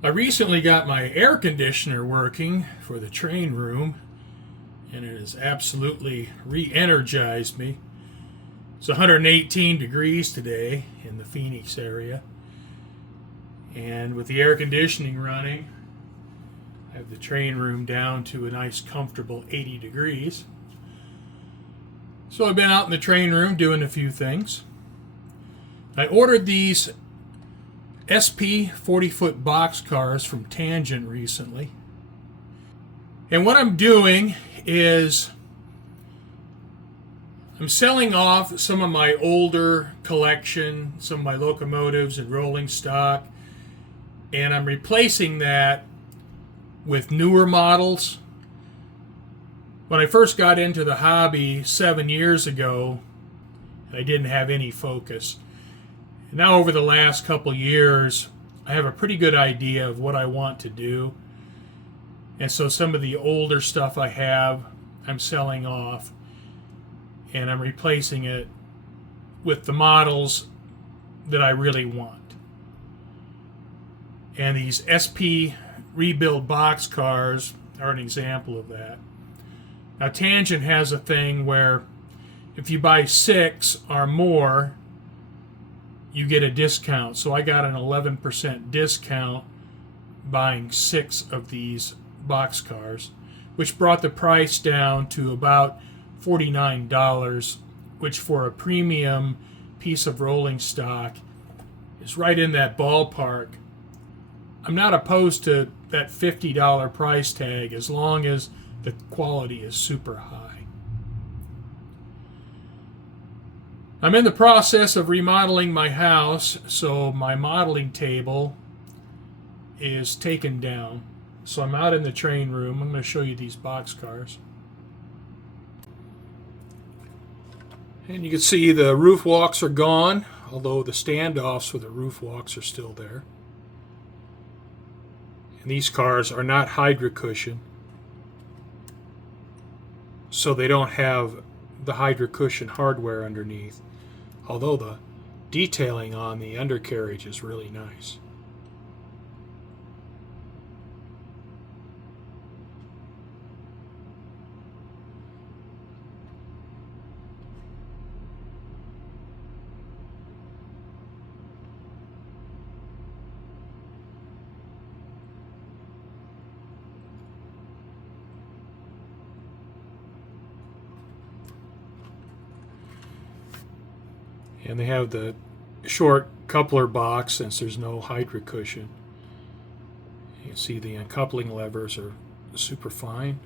I recently got my air conditioner working for the train room, and it has absolutely re-energized me. It's 118 degrees today in the Phoenix area, and with the air conditioning running, I have the train room down to a nice comfortable 80 degrees. So I've been out in the train room doing a few things. I ordered these SP 40-foot boxcars from Tangent recently. And what I'm doing is I'm selling off some of my older collection, some of my locomotives and rolling stock, and I'm replacing that with newer models. When I first got into the hobby 7 years ago, I didn't have any focus. Now over the last couple years, I have a pretty good idea of what I want to do. And so some of the older stuff I have, I'm selling off. And I'm replacing it with the models that I really want. And these SP rebuild boxcars are an example of that. Now Tangent has a thing where if you buy 6 or more, you get a discount. So I got an 11% discount buying 6 of these boxcars, which brought the price down to about $49, which for a premium piece of rolling stock is right in that ballpark. I'm not opposed to that $50 price tag as long as the quality is super high. I'm in the process of remodeling my house, so my modeling table is taken down. So I'm out in the train room. I'm going to show you these boxcars. And you can see the roof walks are gone, although the standoffs for the roof walks are still there. And these cars are not Hydra cushion, so they don't have the Hydra cushion hardware underneath, although the detailing on the undercarriage is really nice. And they have the short coupler box since there's no Hydra cushion. You can see the uncoupling levers are super fine.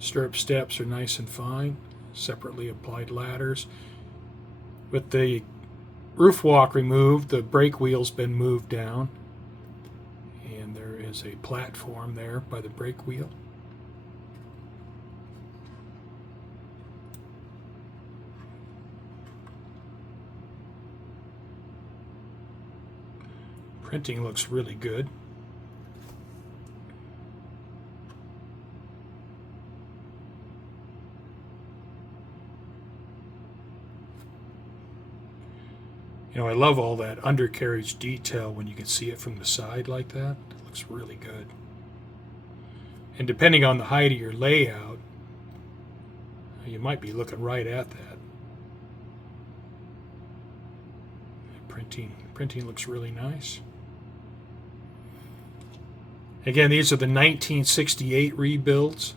Stirrup steps are nice and fine. Separately applied ladders. With the roof walk removed, the brake wheel's been moved down. And there is a platform there by the brake wheel. Printing looks really good. You know, I love all that undercarriage detail when you can see it from the side like that. It looks really good. And depending on the height of your layout, you might be looking right at that. Printing looks really nice. Again, these are the 1968 rebuilds.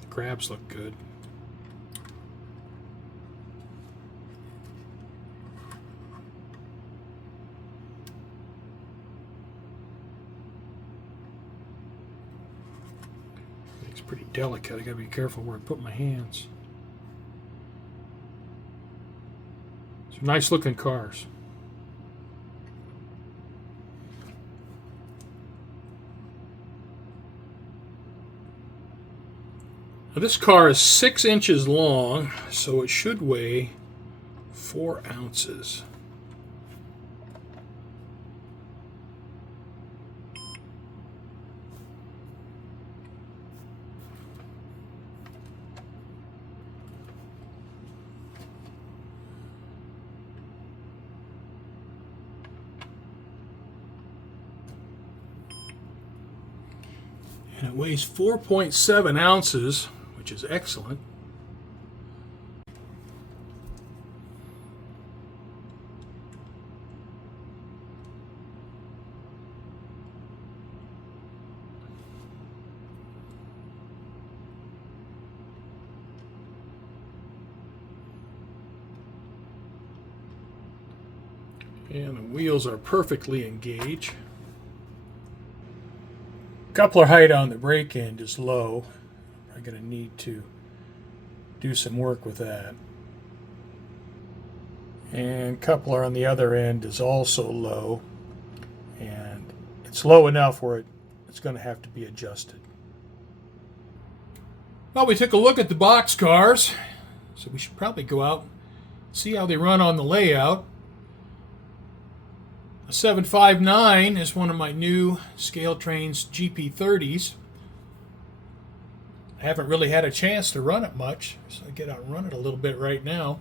The grabs look good. It's pretty delicate. I gotta be careful where I put my hands. Some nice looking cars. Now this car is 6 inches long, so it should weigh 4 ounces. And it weighs 4.7 ounces, which is excellent. And the wheels are perfectly engaged. Coupler height on the brake end is low. I'm going to need to do some work with that. And coupler on the other end is also low. And it's low enough where it's going to have to be adjusted. Well, we took a look at the box cars, so we should probably go out and see how they run on the layout. A 759 is one of my new Scale Trains GP30s. I haven't really had a chance to run it much, so I get out and run it a little bit right now.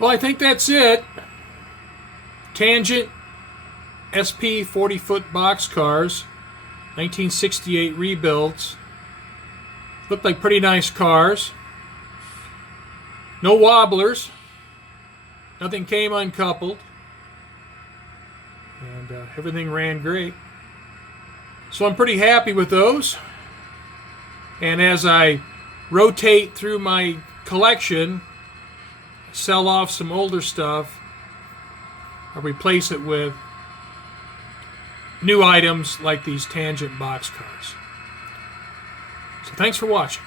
Well, I think that's it. Tangent SP 40-foot boxcars, 1968 rebuilds. Look like pretty nice cars. No wobblers. Nothing came uncoupled. And everything ran great. So I'm pretty happy with those. And as I rotate through my collection, sell off some older stuff, or replace it with new items like these tangent boxcars. So thanks for watching.